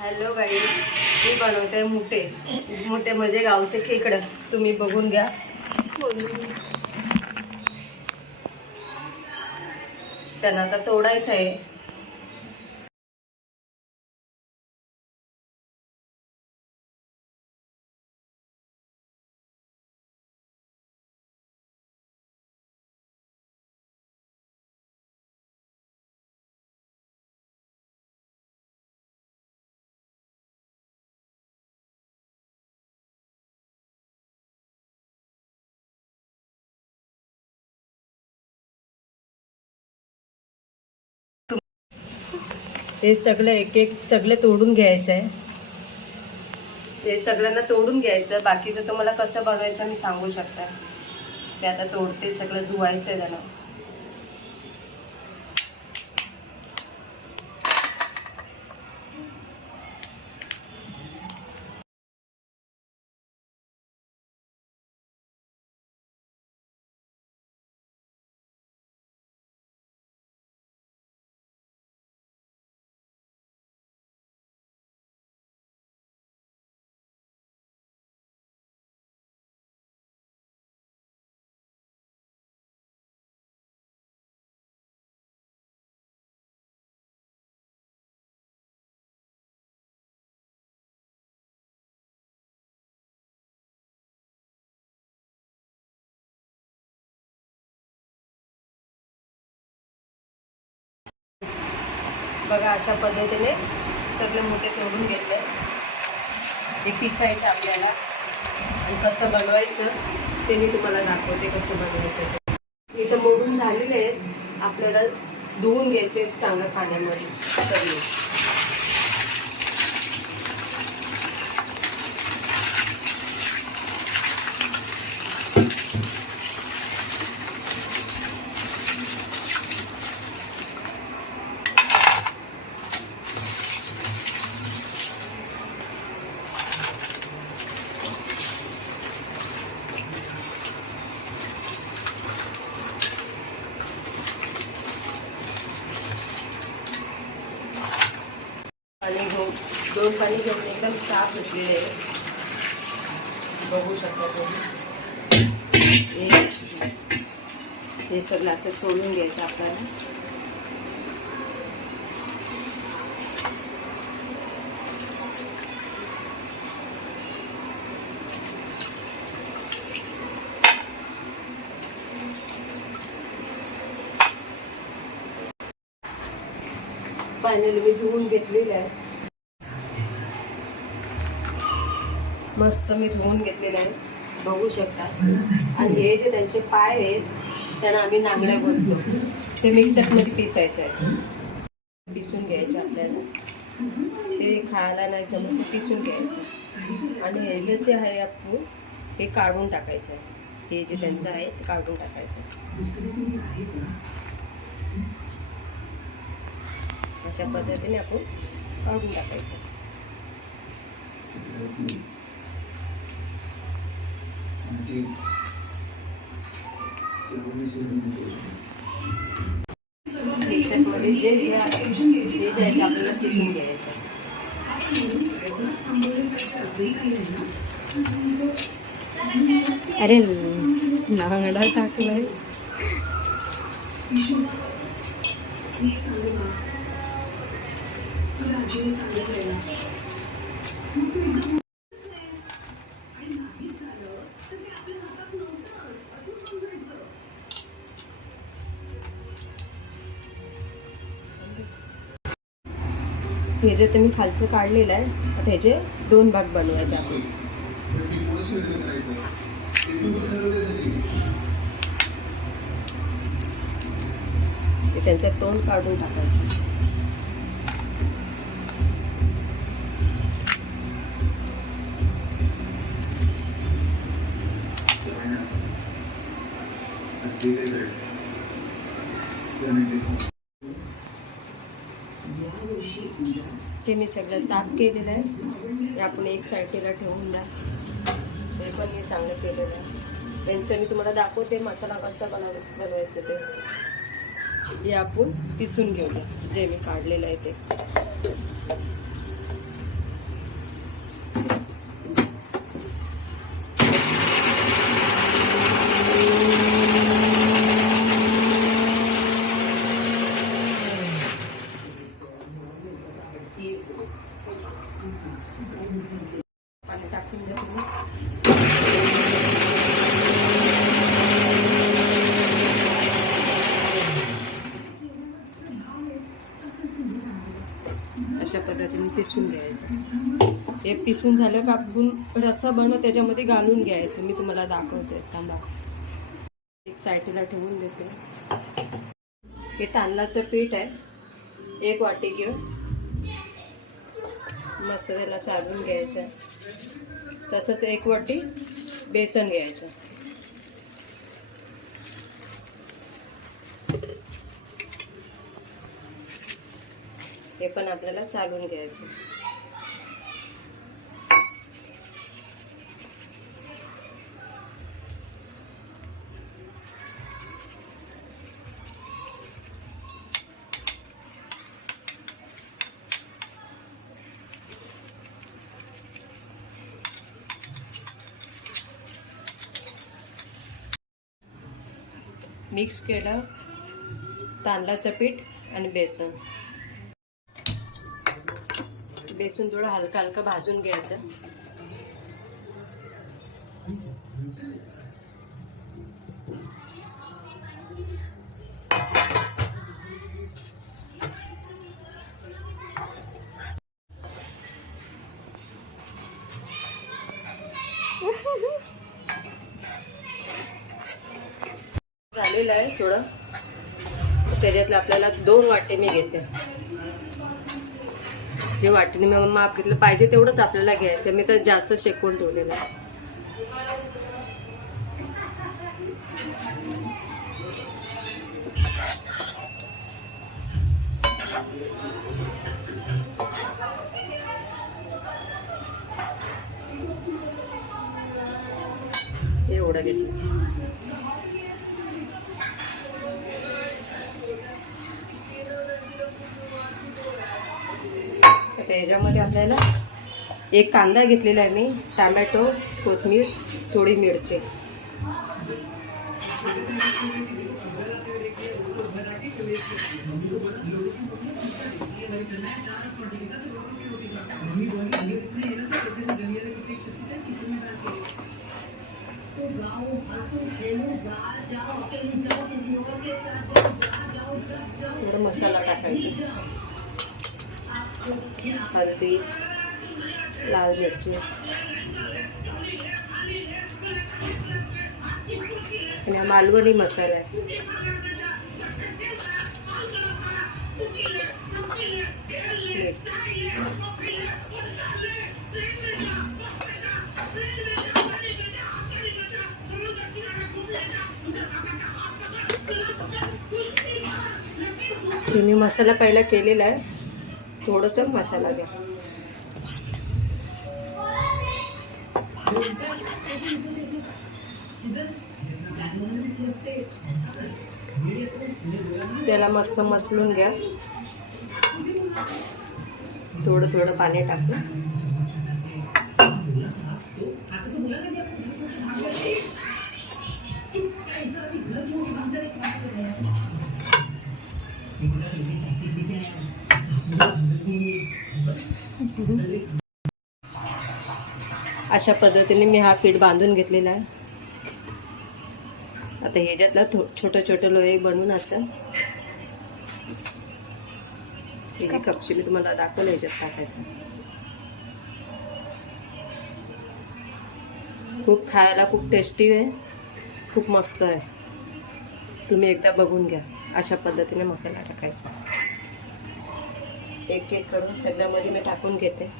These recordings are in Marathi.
हॅलो गाईज, मी बनवते मुठे. मुठे म्हणजे गावचे खेकडं. तुम्ही बघून घ्या. त्यांना आता तोडायचं आहे. हे सगळं एक एक सगळे तोडून घ्यायचं आहे. हे सगळ्यांना तोडून घ्यायचं. बाकीचं तुम्हाला कसं बनवायचं मी सांगू शकता. ते आता तोडते, सगळं धुवायचं आहे त्यांना. बघा, अशा पद्धतीने सगळे मोठे तोडून घेतले. हे पिसायचं आपल्याला आणि कसं बनवायचं ते मी तुम्हाला दाखवते. कसं बनवायचं ते इथं मोडून झालेले आहेत. आपल्याला धुवून घ्यायचे चांगलं पाण्यामध्ये सगळे. पाणी घेऊन, दोन पाणी घेऊन एकदम साफ धुतलेले आहे. बघू शकता तुम्ही. हे सगळं असं चोळून घ्यायचं आपल्याला. फायनली मी धुवून घेतलेलं आहे. मस्त मी धुवून घेतलेलं आहे, बघू शकता. आणि हे जे त्यांचे पाय आहेत त्यांना आम्ही नांगड्या बोलतो. ते मिक्सरमध्ये पिसायचे आहे. पिसून घ्यायचे आपल्याला. ते खायला नाही जमत, ते पिसून घ्यायचं. आणि हे जे आहे आपण हे काढून टाकायचं आहे. हे जे त्यांचं आहे ते काढून टाकायचं. अशा पद्धतीने आपण काढून टाकायचं. मिक्सरमध्ये जे हे आहे ते जे आहे आपल्याला पिसून घ्यायचं. अरे नांगडा टाकलाय. हे जे तुम्ही खालचं काढलेलं आहे, आता ह्याचे दोन भाग बनवायचे आपण. त्यांचं तोंड काढून टाकायचं. ते मी सगळं साफ केलेलं आहे. ते आपण एक साईडला ठेवून द्या. हे पण मी चांगलं केलेलं आहे. त्यांचं मी तुम्हाला दाखवते मसाला कसा बनवायचं ते. हे आपण पिसून घेऊया जे मी काढलेलं आहे ते. अशा पद्धतीने पिसून घ्यायचं. हे पिसून झालं का आपण रस्सा बनवून त्याच्यामध्ये घालून घ्यायचं. मी तुम्हाला दाखवते, थांबा. एक साईडला ठेवून देते. हे तांदळाचं पीठ आहे, 1 वाटी घेऊन मस्त त्याला चालवून घ्यायचं. तसंच 1 वाटी बेसन घ्यायचं. हे पण आपल्याला चालवून घ्यायचं. मिक्स केलं तांदळाचं पीठ आणि बेसन. बेसन थोडं हलका हलका भाजून घ्यायचं. झालेलं आहे थोडं. त्याच्यातलं आपल्याला 2 वाटे मी घेते. जे वाटीने मी माप घेतलं पाहिजे तेवढंच आपल्याला घ्यायचं. मी तर जास्त शेकवून ठेवलेलं आहे. एवढं घेतलं. त्याच्यामध्ये आपल्याला 1 कांदा घेतलेला आहे मी, टोमॅटो, कोथिंबीर, थोडी मिरची. थोडा मसाला टाकायचा. हळदी, लाल मिरची आणि हा मालवणी मसाला आहे. मी मसाला पहिला केलेला आहे. थोडंसं मसाला द्या. त्याला मस्त मसलून घ्या. थोडं थोडं पाणी टाकून. अशा पद्धतीने मी हा पीठ बांधून घेतलेला आहे. आता ह्याच्यातला छोटे छोटे लोहे बनवून असं हे जे कपचे मी तुम्हाला दाखवलं ह्याच्यात टाकायचं. खूप खायला खूप टेस्टी आहे, खूप मस्त आहे. तुम्ही एकदा बघून घ्या. अशा पद्धतीने मसाला टाकायचा. एक एक करून सगळ्यामध्ये मी टाकून घेते.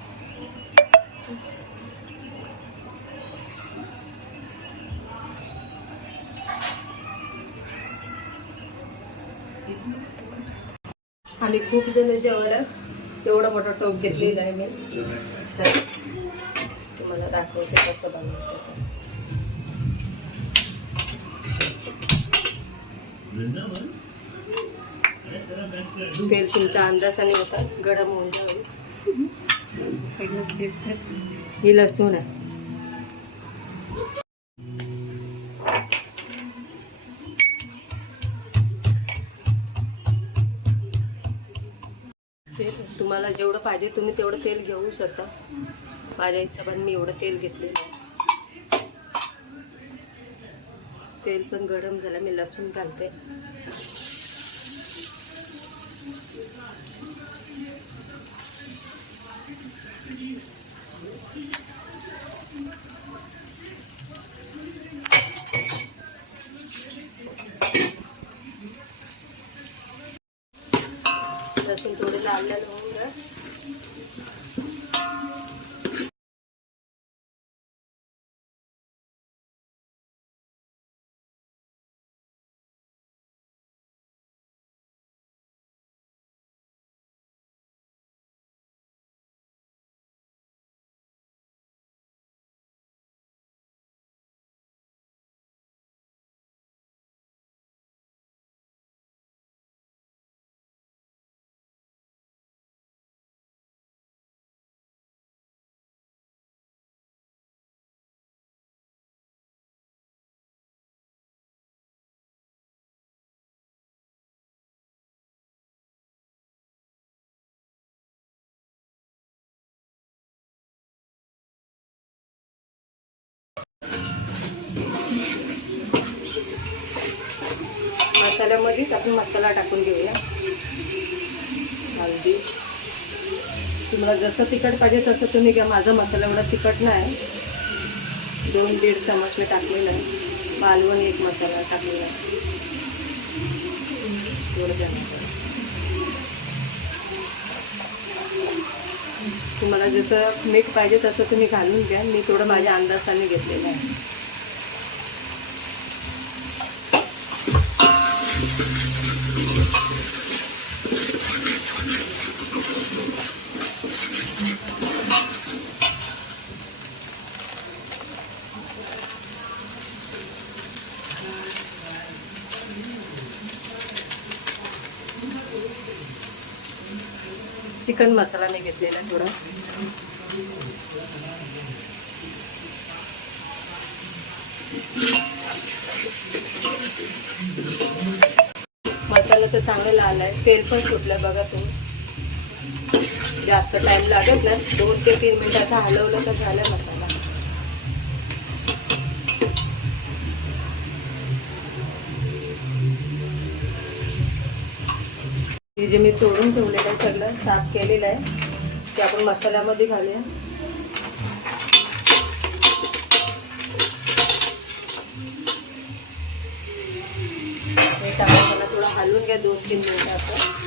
आम्ही खूप जण जेवायला एवढा मोठा टोप घेतलेला आहे मी. चल तुम्हाला दाखवते कसं बनवायचं. तेल तुमच्या अंदाजाने होता, गरम होऊन जाईल. ही लसूण आहे. तुम्हाला जेवढं पाहिजे तुम्ही तेवढं तेल घेऊ शकता. माझ्या हिशोबाने मी एवढं तेल घेतलेलं आहे. तेल पण गरम झालं, मी लसूण घालते. लाल होऊन द्या. मसाल्यामध्येच आपण मसाला टाकून घेऊया. हळदी, तुम्हाला जसं तिखट पाहिजे तसं तुम्ही घ्या. माझा मसाला एवढा तिखट नाही. 2-1.5 चमच मी टाकलेला आहे. मालवण 1 मसाला टाकलेला आहे. तुम्हाला जसं मीठ पाहिजे तसं तुम्ही घालून घ्या. मी थोडं माझ्या अंदाजाने घेतलेलं आहे. चिकन मसाला मी घेतलेला थोडा. मसाला तर चांगला लाल आहे. तेल पण सुटलं बघा तुम्ही. जास्त टाइम लागत नाही. 2 ते 3 मिनिटाचं हलवलं तर झालं मसाला. हे जे मी तोडून ठेवलेलं आहे सगळं साफ केलेलं आहे ते आपण मसाल्यामध्ये घालूया. हे टाकून मला थोडं हलवून घ्या 2-3 मिनिटं असं.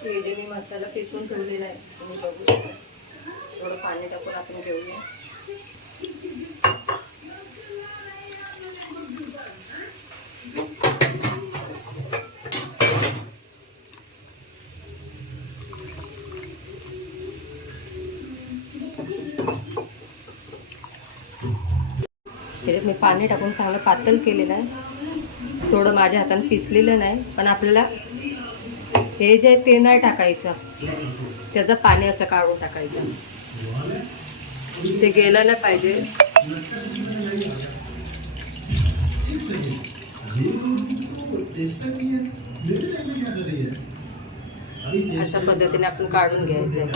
हे जे मी मसाला पिसून ठेवलेला आहे तुम्ही बघू शकता. थोडं पाणी टाकून आपण घेऊया. त्याच्यात मी पाणी टाकून चांगलं पातळ केलेलं आहे. थोडं माझ्या हाताने पिसलेलं नाही, पण आपल्याला हे जे ते नाही टाकायचं. त्याचं पाणी असं काढून टाकायचं. ते गेलं नाही पाहिजे. अशा पद्धतीने आपण काढून घ्यायचं.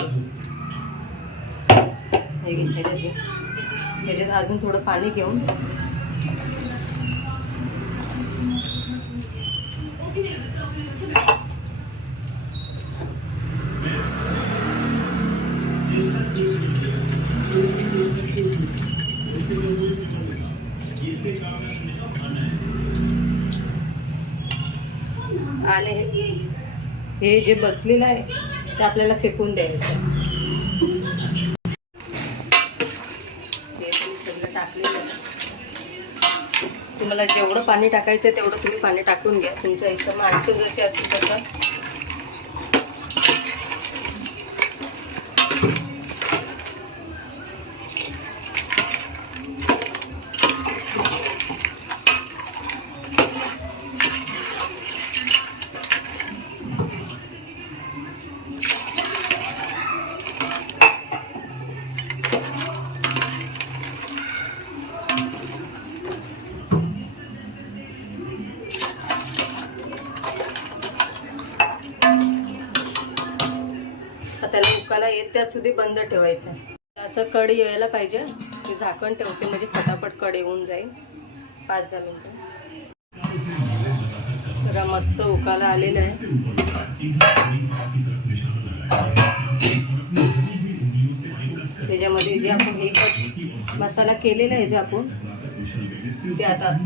ह्याच्यात अजून थोडं पाणी घेऊन आणि हे जे बसलेलं आहे ते आपल्याला फेकून द्यायचं. हे सगळं टाकलेलं आहे. तुम्हाला जेवढं पाणी टाकायचं आहे तेवढं तुम्ही पाणी टाकून घ्या. तुमच्या हिशोब माणसं जशी असतील तसं. उकाला येत त्यासुद्धी बंद ठेवायचं आहे. असं कढी यायला पाहिजे. ते झाकण ठेवते म्हणजे फटाफट कढी होऊन जाईल. 5-10 मिनटं. बघा मस्त उकाला आलेलं आहे. त्याच्यामध्ये जे आपण हे मसाला केलेला आहे जे आपण ते आता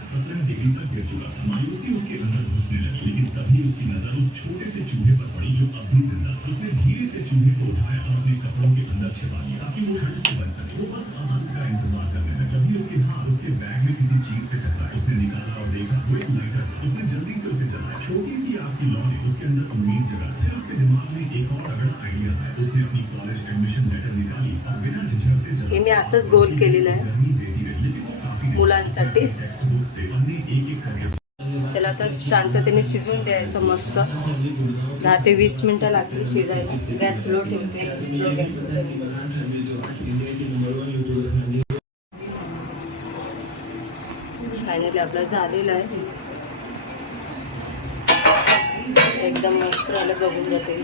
₹17 तक गिर चुका। मायूसी उसके अंदर घुसने लगी, लेकिन तभी उसकी नजर उस छोटे से चूहे पर पड़ी जो अब भी जिंदा था। उसने धीरे से चूहे को उठाया और अपने कपड़ों के अंदर छिपा लिया ताकि वो ठंड से बच सके। वो बस अंत का इंतजार करने लगा। तभी उसके हाथ उसके बैग में किसी चीज से टकराया। उसने निकाला और देखा वो एक लाइटर था। उसने जल्दी से उसे जलाया। छोटी सी आग की लौ ने उसके अंदर उम्मीद जगाई। फिर उसके दिमाग में एक और तगड़ा आइडिया आया। उसने अपनी कॉलेज एडमिशन लेटर निकाली और बिना झिझक से जला। हे मी असंच गोल केलेलं आहे गर्मी देती रही, लेकिन वो काफी मुलांसाठी. टेक्स्टबुक से अन्य एक करके त्याला आता शांततेने शिजवून द्यायचं मस्त. 10 ते 20 मिनटं लागतील शिजायला. गॅस स्लो ठेवते. Slow gas. फायनली आपलं झालेलं आहे. एकदम मस्त झालं. बघून जाते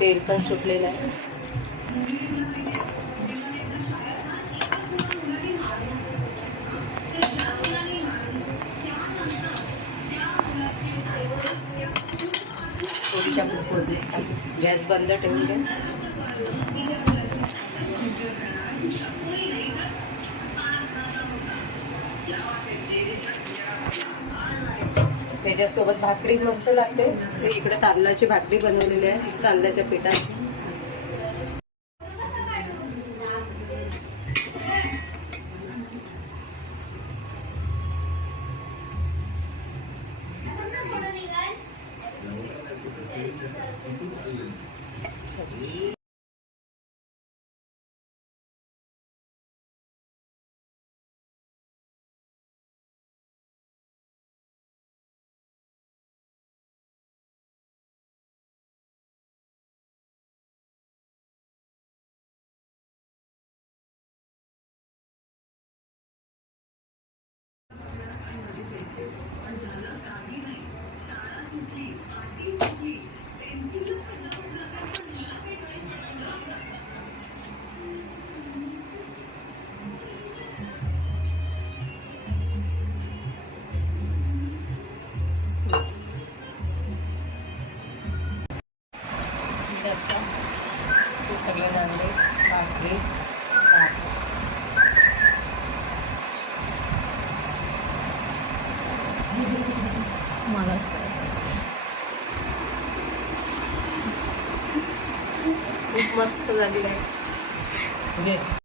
तेल पण सुटलेलं आहे. थोडीच्या गॅस बंद ठेवून घ्या. त्याच्यासोबत भाकरी मस्त लागते. ते इकडे तांदळाची भाकरी बनवलेली आहे तांदळाच्या पिठाची. ते सगळे नांदे भाकरी भात. मलाच खूप मस्त झाली आहे.